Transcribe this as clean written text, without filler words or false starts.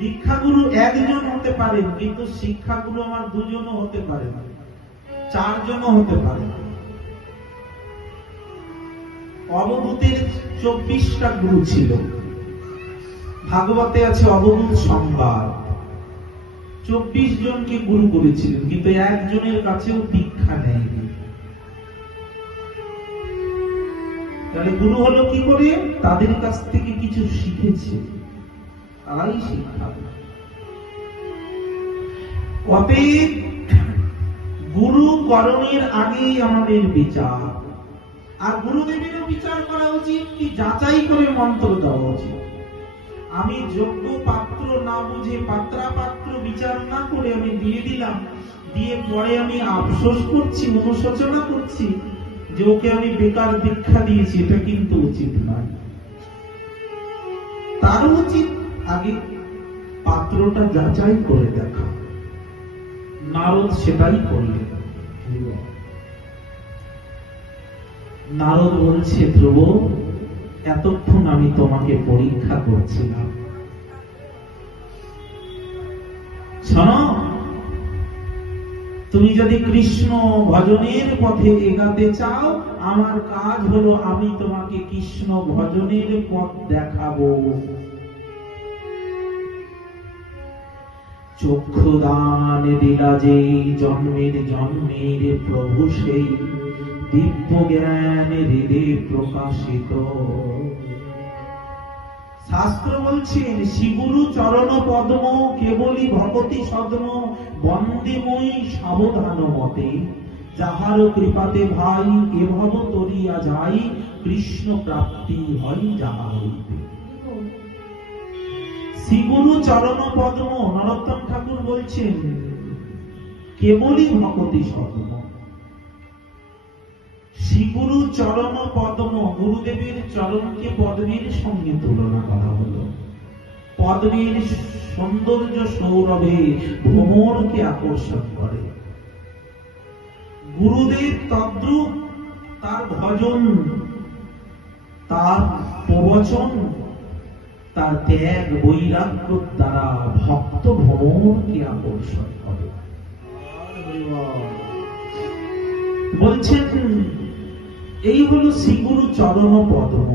দীক্ষাগুরু একজন হতে পারেন, কিন্তু শিক্ষাগুরু আমার দুজনও হতে পারে না, চারজনও হতে পারে না। অবধূতের 24টা গুরু ছিল। ভাগবতে আছে অবধূত সংবাদ, 24 জনকে গুরু করেছিলেন, কিন্তু একজনের কাছেও দীক্ষা নেয়নি। তাহলে গুরু হলো কি করে? তাদের কাছ থেকে কিছু শিখেছে, তারাই শিক্ষা। অতএব গুরু করণের আগেই আমাদের বিচার, আর গুরুদেবেরও বিচার করা উচিত, কি যাচাই করে মন্ত্র দেওয়া উচিত। আমি যোগ্য পাত্র না বুঝে পাত্রা পাত্র বিচার না করে আমি দিয়ে দিলাম, দিয়ে পরে আমি আফসোস করছি, অনুশোচনা করছি যে ওকে আমি বেকার দীক্ষা দিয়েছি, এটা কিন্তু উচিত নয়। তার উচিত আগে পাত্রটা যাচাই করে দেখা। নারদ সেটাই করলেন। নারদ বলছে, ধ্রুব, এতক্ষণ আমি তোমাকে পরীক্ষা করছিলাম। শোনো, তুমি যদি কৃষ্ণ ভজনের পথে এগাতে চাও, আমার কাজ হলো আমি তোমাকে কৃষ্ণ ভজনের পথ দেখাবো। চক্ষুদান দিলা যে জন্মের জন্মের প্রভু, সেই দিব্য জ্ঞান হৃদে প্রকাশিত। শাস্ত্র বলছেন, শ্রীগুরু চরণ পদ্ম কেবলই ভগতি সদ্ম, বন্দেময়ী সাবধান মতে, যাহার কৃপাতে ভাই এভব তরিয়া যাই, কৃষ্ণ প্রাপ্তি হয় যাহা হইতে। শ্রীগুরু চরণ পদ্ম, নরোত্তম ঠাকুর বলছেন, কেবলই ভগতি সদ্ম। শ্রীগুরু চরণ পদ্ম, গুরুদেবের চরণকে পদ্মের সঙ্গে তুলনা করা হলো। পদ্মের সৌন্দর্য সৌরভে ভ্রমরকে আকর্ষণ করে। গুরুদেব তদ্রূপ তার ভজন, তার প্রবচন, তার ত্যাগ বৈরাগ্য দ্বারা ভক্ত ভ্রমরকে আকর্ষণ করে। বলছেন, এই হলো শ্রীগুরু চরণ পদ্ম।